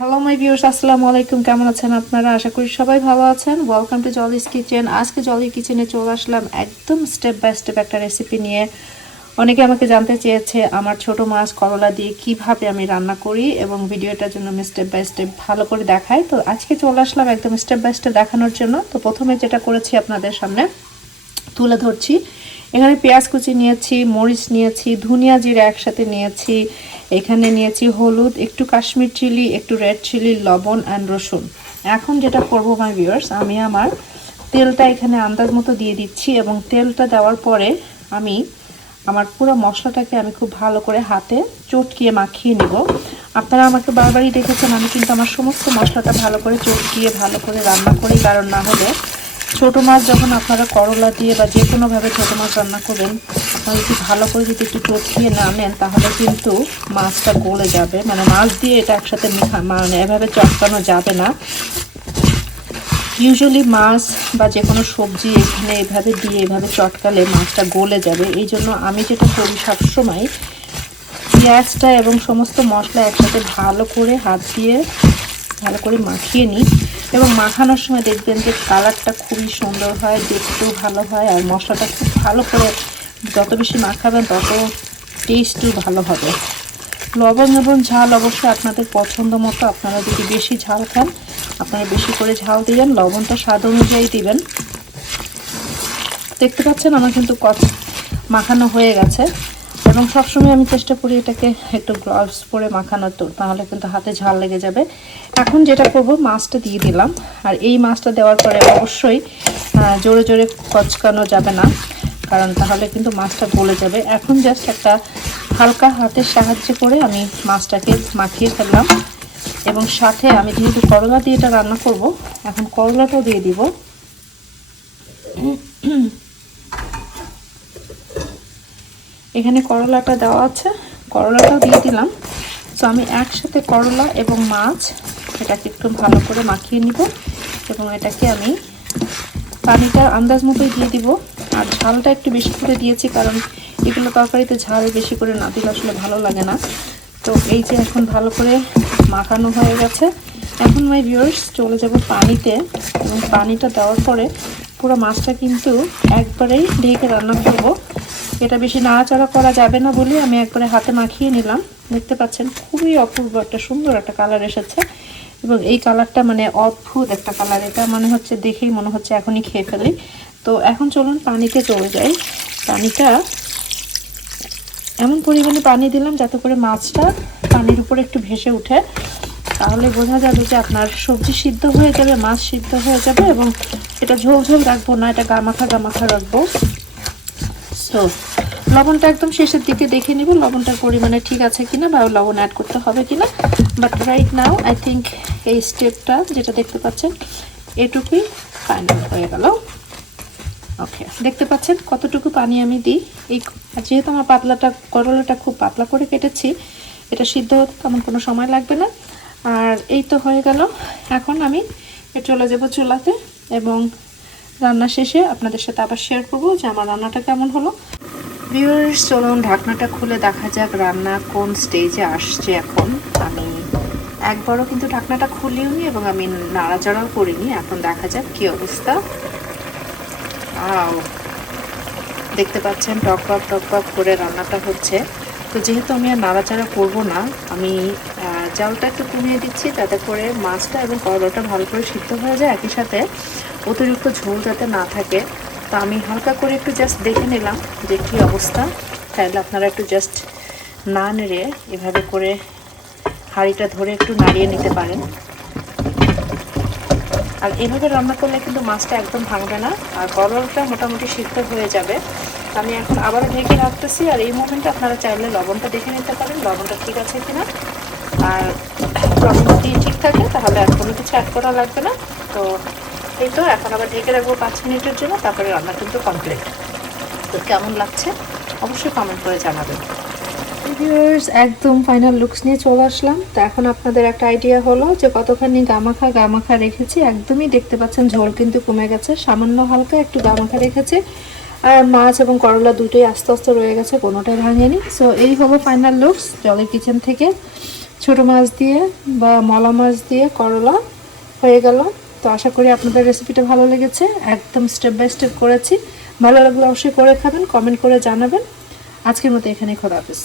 Hello my viewers আসসালামু আলাইকুম। কেমন আছেন আপনারা? আশা করি সবাই ভালো আছেন। ওয়েলকাম টু জলিস কিচেন আজকে জলি কিচেনে চলে আসলাম একদম স্টেপ বাই স্টেপ একটা রেসিপি নিয়ে। অনেকে আমাকে জানতে চেয়েছে, আমার ছোট মাছ করলা দিয়ে কীভাবে আমি রান্না করি এবং ভিডিওটার জন্য আমি স্টেপ বাই স্টেপ ভালো করে দেখাই। তো আজকে চলে আসলাম একদম স্টেপ বাই স্টেপ দেখানোর জন্য। তো প্রথমে যেটা করেছি আপনাদের সামনে তুলে ধরছি। এখানে পেঁয়াজ কুচি নিয়েছি, মরিচ নিয়েছি, ধুনিয়া জিরা একসাথে নিয়েছি, এখানে নিয়েছি হলুদ, একটু কাশ্মীর চিলি, একটু রেড চিলি, লবণ অ্যান্ড রসুন। এখন যেটা করব মাই ভিউয়ার্স আমি আমার তেলটা এখানে আন্দাজ মতো দিয়ে দিচ্ছি এবং তেলটা দেওয়ার পরে আমি আমার পুরো মশলাটাকে আমি খুব ভালো করে হাতে চটকিয়ে মাখিয়ে নিব। আপনারা আমাকে বারবারই দেখেছেন, আমি কিন্তু আমার সমস্ত মশলাটা ভালো করে চটকিয়ে, ভালো করে রান্না করি, কারণ না হলে ছোট মাছ যখন আপনারা করলা দিয়ে বা যে কোনোভাবে ছোটো মাছ রান্না করবেন যদি ভালো করে যদি একটু চটকিয়ে না নেন, তাহলে কিন্তু মাছটা গলে যাবে। মানে মাছ দিয়ে এটা একসাথে মিখা মানে এভাবে চটকানো যাবে না। ইউজুয়ালি মাছ বা যে কোনো সবজি এখানে এভাবে দিয়ে, এভাবে চটকালে মাছটা গলে যাবে। এই জন্য আমি যেটা করি সবসময় পেঁয়াজটা এবং সমস্ত মশলা একসাথে ভালো করে হাত দিয়ে, ভালো করে মাখিয়ে নিই। এবং মাখানোর সময় দেখবেন যে কালারটা খুবই সুন্দর হয়, দেখতেও ভালো হয় আর মশলাটা খুব ভালো করে যত বেশি মাখাবেন তত টেস্টও ভালো হবে। লবণ এবং ঝাল অবশ্যই আপনাদের পছন্দ মতো, আপনারা যদি বেশি ঝাল খান, আপনারা বেশি করে ঝাল দিবেন লবণটা স্বাদ অনুযায়ী দিবেন। দেখতে পাচ্ছেন আমার কিন্তু মাখানো হয়ে গেছে। এবং সবসময় আমি চেষ্টা করি এটাকে একটু গ্লাভস পরে মাখানোর তো, তাহলে কিন্তু হাতে ঝাল লেগে যাবে। এখন যেটা করব মাছটা দিয়ে দিলাম। আর এই মাছটা দেওয়ার পরে অবশ্যই জোরে জোরে কচকানো যাবে না, কারণ তাহলে কিন্তু মাছটা গলে যাবে। এখন জাস্ট একটা হালকা হাতের সাহায্য করে আমি মাছটাকে মাখিয়ে ফেললাম। এবং সাথে আমি যেহেতু করলা দিয়ে এটা রান্না করব, এখন করলাটাও দিয়ে দিব। এখানে করলাটা দেওয়া আছে। করলাটাও দিয়ে দিলাম। তো আমি একসাথে করলা এবং মাছ এটাকে একটু ভালো করে মাখিয়ে নিব এবং এটাকে আমি পানিটা আন্দাজ মতোই দিয়ে দিব। আর ঝালটা একটু বেশি করে দিয়েছি কারণ এগুলো তরকারিতে ঝাল বেশি করে না দিলে আসলে ভালো লাগে না। তো এই যে এখন ভালো করে মাখানো হয়ে গেছে। এখন মাই ভিউয়ার্স চলে যাব পানিতে এবং পানিটা দেওয়ার পরে পুরো মাছটা কিন্তু একবারেই ঢেকে রান্না করব। এটা বেশি নাড়াচাড়া করা যাবে না বলে আমি একবারে হাতে মাখিয়ে নিলাম। দেখতে পাচ্ছেন, খুবই অপূর্ব একটা সুন্দর একটা কালার এসেছে। এবং এই কালারটা মানে অদ্ভুত একটা কালার। এটা মানে হচ্ছে দেখেই মনে হচ্ছে এখনই খেয়ে ফেলি। তো এখন চলুন পানিতে চলে যাই। পানিটা এমন পরিমাণে পানি দিলাম যাতে করে মাছটা পানির উপরে একটু ভেসে উঠে। তাহলে বোঝা যাবে যে আপনার সবজি সিদ্ধ হয়ে যাবে, মাছ সিদ্ধ হয়ে যাবে এবং এটা ঝোল ঝোল রাখব না, এটা গামাখা গামাখা রাখব। সো লবণটা একদম শেষের দিকে দেখে নিব, লবণটার পরিমাণে ঠিক আছে কিনা বা লবণ অ্যাড করতে হবে কিনা। But right now I think এই স্টেপটা যেটা দেখতে পাচ্ছেন, এটুকুই ফাইনাল হয়ে গেল। ওকে দেখতে পাচ্ছেন কতটুকু পানি আমি দিই। এই যেহেতু আমার পাতলাটা, করলাটা খুব পাতলা করে কেটেছি, এটা সিদ্ধ হতে তেমন কোনো সময় লাগবে না। আর এই তো হয়ে গেল। এখন আমি চলে যাব চুলাতে এবং রান্না শেষে আপনাদের সাথে আবার শেয়ার করব যে আমার রান্নাটা কেমন হলো। ভিউয়ার্স চলুন ঢাকনাটা খুলে দেখা যাক রান্না কোন স্টেজে আসছে এখন। আমি একবারও কিন্তু ঢাকনাটা খুলিও নি এবং আমি নাড়াচাড়াও করিনি। এখন দেখা যাক কি অবস্থা। আও দেখতে পাচ্ছেন টক টক টক করে রান্নাটা হচ্ছে। তো যেহেতু আমি আর নাড়াচাড়া করব না, আমি চালটা একটু কমিয়ে দিচ্ছি যাতে করে মাছটা এবং করলাটা ভালো করে সিদ্ধ হয়ে যায়। একই সাথে অতিরিক্ত ঝোল যাতে না থাকে। তো আমি হালকা করে একটু জাস্ট দেখে নিলাম যে কী অবস্থা। তাহলে আপনারা একটু জাস্ট না নেড়ে এভাবে করে হাঁড়িটা ধরে একটু নাড়িয়ে নিতে পারেন। আর এভাবে রান্না করলে কিন্তু মাছটা একদম ভাঙবে না। আর করলটা মোটামুটি সিদ্ধ হয়ে যাবে। আমি এখন আবার ঢেকে রাখতেছি, আর এই মোমেন্টে আপনারা চাইলে লবণটা দেখে নিতে পারেন, লবণটা ঠিক আছে কিনা। আর লবণ যদি ঠিক থাকে, তাহলে আর কোনো কিছু অ্যাড করা লাগবে না। তো এই তো, এখন আবার ঢেকে রাখব পাঁচ মিনিটের জন্য, তারপরে রান্না কিন্তু কমপ্লিট তো কেমন লাগছে? অবশ্যই কমেন্ট করে জানাবেন। ভিউয়ার্স একদম ফাইনাল লুকস নিয়ে চলে আসলাম। তো এখন আপনাদের একটা আইডিয়া হলো যে কতখানি গামাখা গামাখা রেখেছি। একদমই দেখতে পাচ্ছেন ঝোল কিন্তু কমে গেছে। সামান্য হালকা একটু গামাখা রেখেছি। আর মাছ এবং করলা দুটোই আস্তে আস্তে রয়ে গেছে, কোনোটাই ভাঙেনি। সো এই হলো ফাইনাল লুকস জলের কিচেন থেকে। ছোট মাছ দিয়ে বা মলা মাছ দিয়ে করলা হয়ে গেল। তো আশা করি আপনাদের রেসিপিটা ভালো লেগেছে। একদম স্টেপ বাই স্টেপ করেছি। ভালো লাগলে অবশ্যই করে খাবেন কমেন্ট করে জানাবেন। আজকের মতো এখানে খোদাহাফিজ